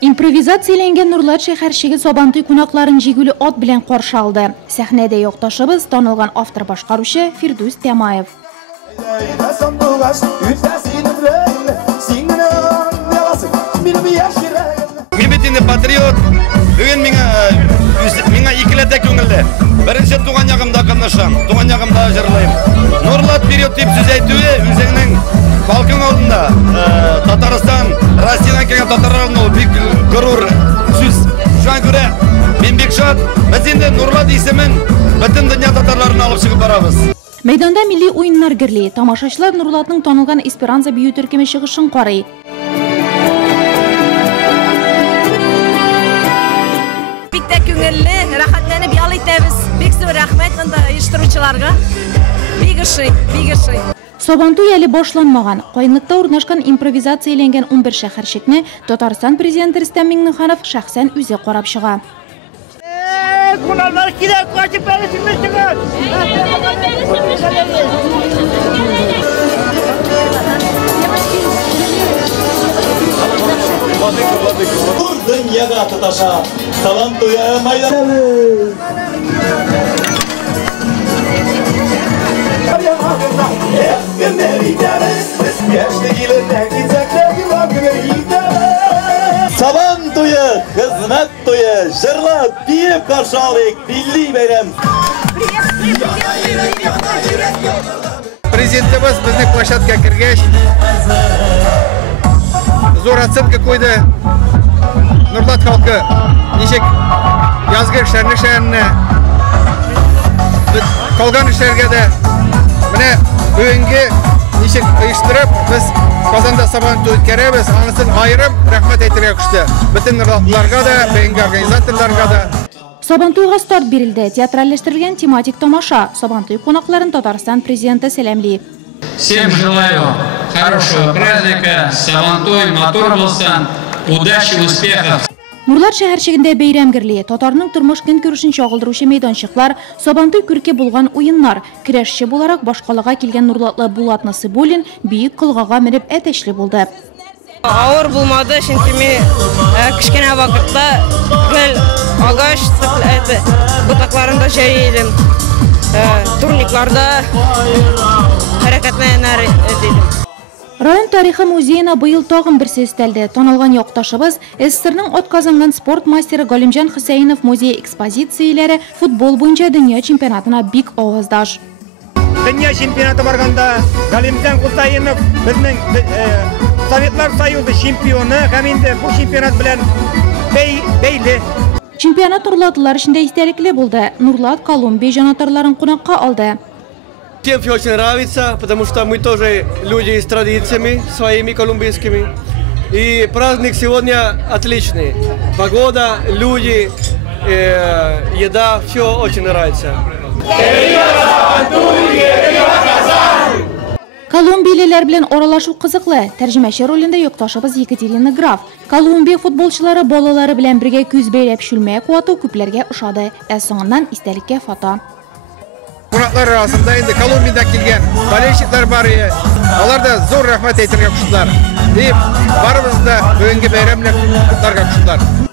Импровизацияланған Нурлат шәһәрчеге Сабантуй кунакларын җигүле от белән каршы алды. Сәхнәдә якташыбыз танылган автор башкаручы Фирдус Тямаев. Мин патриот. Бүген миңа икеләтә күңелле. Беренче туган ягымда катнашам, туган ягымда җырлыйм. Нурлат вперед дип сүз әйтүе үзеңнең халкың алдында Татарстан, Россиянан килгән татарларның ул бик горур сүз. Шуңа күрә мин бик шат. Без инде Нурлат исемен бөтен дөнья татарларына алып чыгып барабыз. Мәйданда милли уеннар гөрли, тамашачылар Нурлатның танылган эсперанза бию төркеме чыгышын карый. Күңелле, рәхәтләнеп ял итәбез. Бик зур рәхмәт монда оештыручыларга. Бик ошый. Сабантуй әле башланмаган. Кайынлыкта урнашкан импровизацияланган 11 шәһәрчекне Татарстан президенты Рөстәм Миңнеханов шәхсән үзе карап чыга. Кунаклар килә, качып бәрәсеннәр. Dünyada tutaşa, Sabantuya maydanı. Sabantuya, hizmet toyu, jırla, biyip karşı alayık, milli bayram. Президентimiz bizni площадка кергәч, зур оценка куйды. Нурлат халкы ничек язгы эшләрне калган эшләргә дә менә бүгенге ничек оештырып без Казанда Сабантуй үткәрәбез, анысын аерым рәхмәт әйтергә кушты. Бөтен нурлатларга да, бүгенге организаторларга да. Сабантуйга старт бирелде. Театральләштірілген тематик тамаша. Сабантуй кунакларын Татарстан президенты сәламли. Всем желаю хорошего праздника, Сабантуй мотор булсын, удачи, успехов. Нурлат шәһәрчегендә бәйрәм гөрли, татарның тормыш көнкүрешен чагылдыручы мәйданчыклар, Сабантуй күрке булган уеннар, көрәшче буларак башкалага килгән Нурлатлы Булат Насыйбуллин биек кылгага менеп әтәчле булды. Авыр булмады, чөнки мин кичкенә вакытта гел агач ботакларында җәйдем. Турникларда хәрәкәтләнәр идем. Район тарихы музейына быел тагын берсе өстәлде. Танылган якташыбыз СССРның атказанган спорт мастеры Галимҗан Хөсәенов музей экспозицияләре футбол буенча дөнья чемпионатына бик аваздаш. Дөнья чемпионаты барганда Галимҗан Хөсәенов безнең Советлар Союзы чемпионы һәм инде бу чемпионат белән бәйле. Чемпионат Нурлатлар өчен истәлекле булды. Нурлат Колумбия җанатарларын кунакка алды. Всем все очень нравится, потому что мы тоже люди с традициями своими колумбийскими. И праздник сегодня отличный. Погода, люди, еда, все очень нравится. Колумбиялеләр белән аралашу кызыклы. Тәрҗемәче ролендә якташыбыз Екатерина Граф. Колумбия футболчылары балалары белән бергә күз бәйләп шүлмә куату күпләргә ошады. Соңыннан истәлеккә фото. Кунаклар арасында инде Колумбияда килгән болельщиклар бар. Алар да зур рәхмәт әйтергә куштылар. Дип, барыбыз да бүгенге бәйрәм белән котларга куштылар.